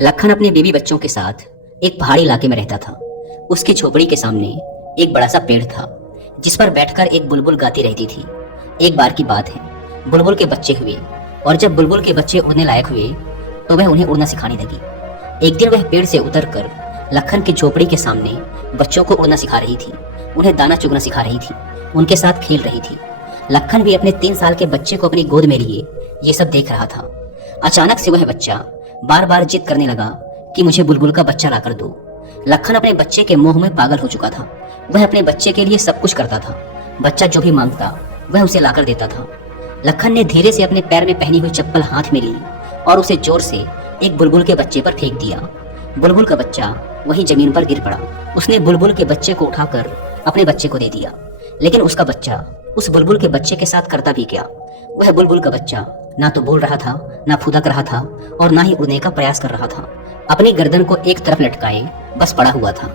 लखन अपने बेबी बच्चों के साथ एक पहाड़ी इलाके में रहता था। उसकी झोपड़ी के सामने एक बड़ा सा पेड़ था जिस पर बैठकर एक बुलबुल गाती रहती थी। एक बार की बात है, बुलबुल के बच्चे हुए और जब बुलबुल के बच्चे उड़ने लायक हुए तो वह उन्हें उड़ना सिखाने लगी। एक दिन वह पेड़ से उतरकर लखन की झोपड़ी के सामने बच्चों को उड़ना सिखा रही थी, उन्हें दाना चुगना सिखा रही थी, उनके साथ खेल रही थी। लखन भी अपने 3 साल के बच्चे को अपनी गोद में लिए ये सब देख रहा था। अचानक से वह बच्चा बार बार जिद करने लगा कि मुझे बुलबुल का बच्चा लाकर दो। लखन अपने बच्चे के मोह में पागल हो चुका था। वह अपने बच्चे के लिए सब कुछ करता था। बच्चा जो भी मांगता वह उसे लाकर देता था। लखन ने धीरे से अपने पैर में पहनी हुई चप्पल हाथ में ली और उसे जोर से एक बुलबुल के बच्चे पर फेंक दिया। बुलबुल का बच्चा वहीं जमीन पर गिर पड़ा। उसने बुलबुल के बच्चे को उठाकर अपने बच्चे को दे दिया, लेकिन उसका बच्चा उस बुलबुल के बच्चे के साथ करता भी क्या। वह बुलबुल का बच्चा ना तो बोल रहा था, ना फुदक रहा था और ना ही उड़ने का प्रयास कर रहा था। अपनी गर्दन को एक तरफ लटकाए बस पड़ा हुआ था।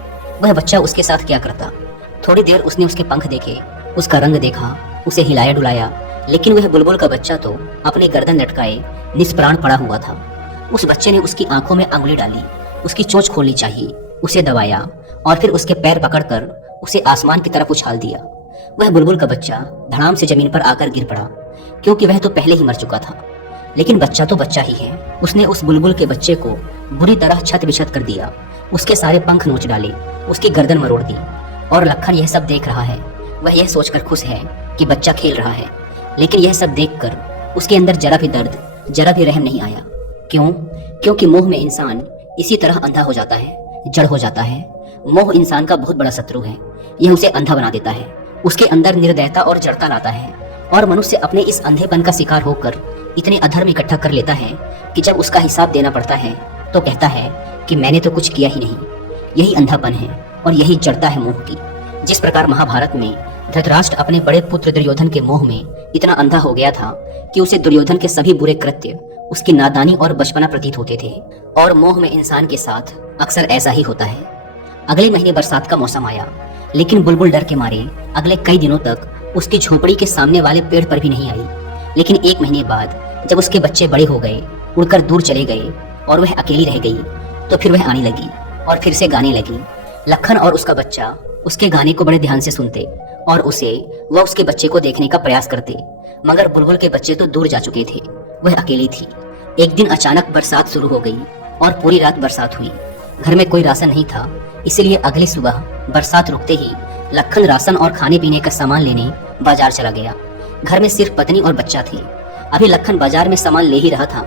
वह बच्चा उसके साथ क्या करता। थोड़ी देर उसने उसके पंख देखे, उसका रंग देखा, उसे हिलाया डुलाया, लेकिन वह बुलबुल का बच्चा तो अपनी गर्दन लटकाए निष्प्राण पड़ा हुआ था। उस बच्चे ने उसकी आंखों में अंगुली डाली, उसकी चोंच खोलनी चाहिए, उसे दबाया और फिर उसके पैर पकड़कर उसे आसमान की तरफ उछाल दिया। वह बुलबुल का बच्चा धड़ाम से जमीन पर आकर गिर पड़ा, क्योंकि वह तो पहले ही मर चुका था। लेकिन बच्चा तो बच्चा ही है। उसने उस बुलबुल के बच्चे को बुरी तरह छत बिछत कर दिया, उसके सारे पंख नोच डाले, उसकी गर्दन मरोड़ दी। और लखन यह सब देख रहा है। वह यह सोचकर खुश है कि बच्चा खेल रहा है, लेकिन यह सब देखकर उसके अंदर जरा भी दर्द, जरा भी रहम नहीं आया। क्यों? क्योंकि मोह में इंसान इसी तरह अंधा हो जाता है, जड़ हो जाता है। मोह इंसान का बहुत बड़ा शत्रु है। यह उसे अंधा बना देता है, उसके अंदर निर्दयता और जड़ता लाता है और मनुष्य अपने इस अंधेपन का शिकार होकर इतने अधर्म इकट्ठा कर लेता है कि जब उसका हिसाब देना पड़ता है तो कहता है कि मैंने तो कुछ किया ही नहीं। यही अंधापन है और यही जड़ता है मोह की। जिस प्रकार महाभारत में धृतराष्ट्र अपने बड़े पुत्र दुर्योधन के मोह में इतना अंधा हो गया था कि उसे दुर्योधन के सभी बुरे कृत्य उसकी नादानी और बचपना प्रतीत होते थे। और मोह में इंसान के साथ अक्सर ऐसा ही होता है। अगले महीने बरसात का मौसम आया, लेकिन बुलबुल डर के मारे अगले कई दिनों तक उसकी झोपड़ी के सामने वाले पेड़ पर भी नहीं आई। लेकिन 1 महीने बाद जब उसके बच्चे बड़े हो गए, उड़कर दूर चले गए और वह अकेली रह गई, तो फिर वह आने लगी और फिर से गाने लगी। लखन और उसका बच्चा उसके गाने को बड़े ध्यान से सुनते और वह उसके बच्चे को देखने का प्रयास करते, मगर बुलबुल के बच्चे तो दूर जा चुके थे। वह अकेली थी। एक दिन अचानक बरसात शुरू हो गई और पूरी रात बरसात हुई। घर में कोई राशन नहीं था, इसलिए अगली सुबह बरसात रुकते ही लखन राशन और खाने पीने का सामान लेने बाजार चला गया। घर में सिर्फ पत्नी और बच्चा थे। अभी लखन बाजार में सामान ले ही रहा था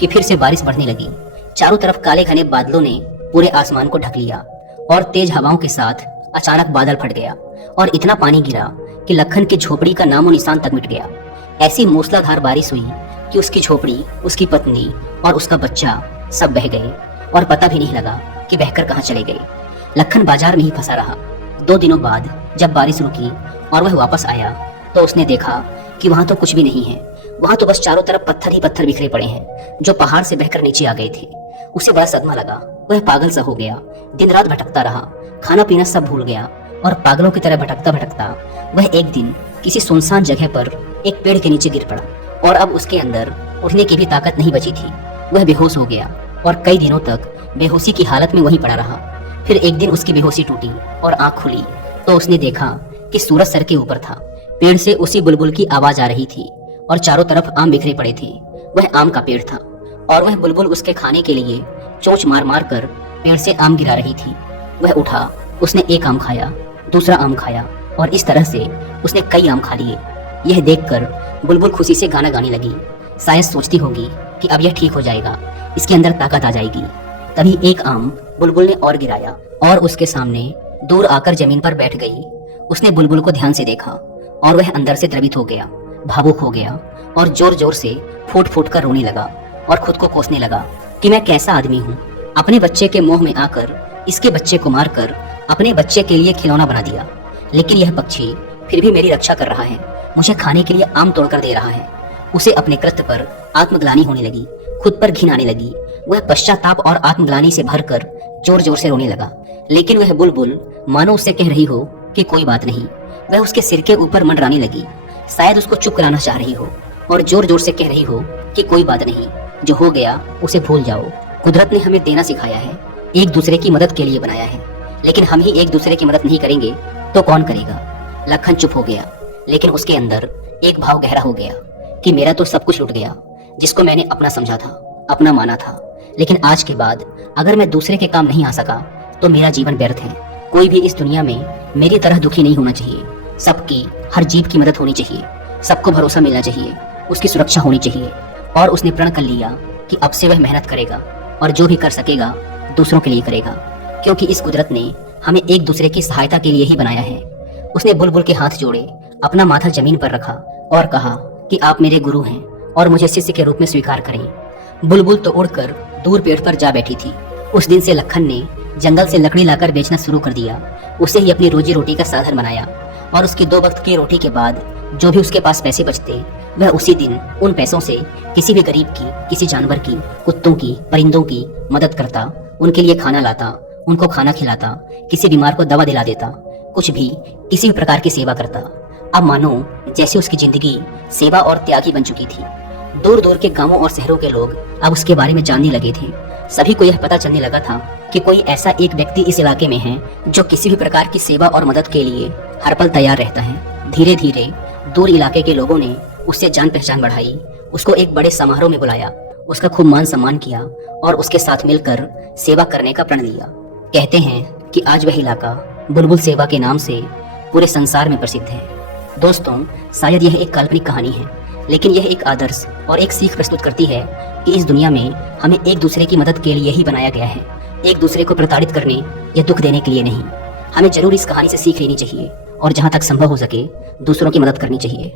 कि फिर से बारिश बढ़ने लगी। चारों तरफ काले घने बादलों ने पूरे आसमान को ढक लिया और तेज हवाओं के साथ अचानक बादल फट गया और इतना पानी गिरा कि लखन की झोपड़ी का नामो निशान तक मिट गया। ऐसी मूसलाधार बारिश हुई कि उसकी झोपड़ी, उसकी पत्नी और उसका बच्चा सब बह गए और पता भी नहीं लगा कि बहकर कहाँ चले गए। लखन बाजार में ही फंसा रहा। 2 दिनों बाद जब बारिश रुकी और वह वापस आया तो उसने देखा कि वहां तो कुछ भी नहीं है। वहां तो बस चारों तरफ पत्थर ही पत्थर बिखरे पड़े हैं जो पहाड़ से बहकर नीचे आ गए थे। उसे बड़ा सदमा लगा। वह पागल सा हो गया। दिन रात भटकता रहा, खाना पीना सब भूल गया और पागलों की तरह भटकता भटकता वह एक दिन किसी सुनसान जगह पर एक पेड़ के नीचे गिर पड़ा और अब उसके अंदर उठने की भी ताकत नहीं बची थी। वह बेहोश हो गया और कई दिनों तक बेहोशी की हालत में वहीं पड़ा रहा। फिर एक दिन उसकी बेहोशी टूटी और आंख खुली तो उसने देखा कि सूरज सर के ऊपर था। पेड़ से उसी बुलबुल की आवाज आ रही थी और चारों तरफ आम बिखरे पड़े थे। वह आम का पेड़ था और वह बुलबुल उसके खाने के लिए चोंच मार मार कर पेड़ से आम गिरा रही थी। वह उठा, उसने एक आम खाया, दूसरा आम खाया और इस तरह से उसने कई आम खा लिए। यह देखकर बुलबुल खुशी से गाना गाने लगी। शायद सोचती होगी कि अब यह ठीक हो जाएगा, इसके अंदर ताकत आ जाएगी। तभी एक आम बुलबुल ने और गिराया और उसके सामने दूर आकर जमीन पर बैठ गई। उसने बुलबुल को ध्यान से देखा और वह अंदर से द्रवित हो गया, भावुक हो गया और जोर जोर से फूट फूट कर रोने लगा और खुद को कोसने लगा कि मैं कैसा आदमी हूँ। अपने बच्चे के मोह में आकर इसके बच्चे को मारकर अपने बच्चे के लिए खिलौना बना दिया, लेकिन यह पक्षी फिर भी मेरी रक्षा कर रहा है, मुझे खाने के लिए आम तोड़कर दे रहा है। उसे अपने कृत्य पर आत्मग्लानि होने लगी, खुद पर घिन आने लगी। वह पश्चाताप और आत्मग्लानि से भरकर जोर जोर से रोने लगा। लेकिन वह बुलबुल मानो उससे कह रही हो कि कोई बात नहीं। वह उसके सिर के ऊपर मंडराने लगी, शायद उसको चुप कराना चाह रही हो और जोर जोर से कह रही हो कि कोई बात नहीं, जो हो गया उसे भूल जाओ। कुदरत ने हमें देना सिखाया है, एक दूसरे की मदद के लिए बनाया है, लेकिन हम ही एक दूसरे की मदद नहीं करेंगे तो कौन करेगा। लखन चुप हो गया, लेकिन उसके अंदर एक भाव गहरा हो गया कि मेरा तो सब कुछ लुट गया, जिसको मैंने अपना समझा था, अपना माना था। लेकिन आज के बाद अगर मैं दूसरे के काम नहीं आ सका तो मेरा जीवन व्यर्थ है। कोई भी इस दुनिया में मेरी तरह दुखी नहीं होना चाहिए। सबकी, हर जीव की मदद होनी चाहिए, सबको भरोसा मिलना चाहिए, उसकी सुरक्षा होनी चाहिए। और उसने प्रण कर लिया कि अब से वह मेहनत करेगा और जो भी कर सकेगा दूसरों के लिए करेगा, क्योंकि इस कुदरत ने हमें एक दूसरे की सहायता के लिए ही बनाया है। उसने बुलबुल के हाथ जोड़े, अपना माथा जमीन पर रखा और कहा कि आप मेरे गुरु हैं और मुझे शिष्य के रूप में स्वीकार करें। बुलबुल तो उड़कर दूर पेड़ पर जा बैठी थी। उस दिन से लखन ने जंगल से लकड़ी लाकर बेचना शुरू कर दिया। उसे ही अपनी रोजी रोटी का साधन बनाया और उसकी 2 वक्त की रोटी के बाद जो भी उसके पास पैसे बचते वह उसी दिन उन पैसों से किसी भी गरीब की, किसी जानवर की, कुत्तों की, परिंदों की मदद करता, उनके लिए खाना लाता, उनको खाना खिलाता, किसी बीमार को दवा दिला देता, कुछ भी, किसी भी प्रकार की सेवा करता। अब मानो जैसे उसकी जिंदगी सेवा और त्यागी बन चुकी थी। दूर दूर के गांवों और शहरों के लोग अब उसके बारे में जानने लगे थे। सभी को यह पता चलने लगा था कि कोई ऐसा एक व्यक्ति इस इलाके में है जो किसी भी प्रकार की सेवा और मदद के लिए हर पल तैयार रहता है। धीरे धीरे दूर इलाके के लोगों ने उससे जान पहचान बढ़ाई, उसको एक बड़े समारोह में बुलाया, उसका खूब मान सम्मान किया और उसके साथ मिलकर सेवा करने का प्रण लिया। कहते हैं कि आज वह इलाका बुलबुल सेवा के नाम से पूरे संसार में प्रसिद्ध है। दोस्तों, शायद यह एक काल्पनिक कहानी है, लेकिन यह एक आदर्श और एक सीख प्रस्तुत करती है कि इस दुनिया में हमें एक दूसरे की मदद के लिए ही बनाया गया है, एक दूसरे को प्रताड़ित करने या दुख देने के लिए नहीं। हमें जरूर इस कहानी से सीख लेनी चाहिए और जहां तक संभव हो सके दूसरों की मदद करनी चाहिए।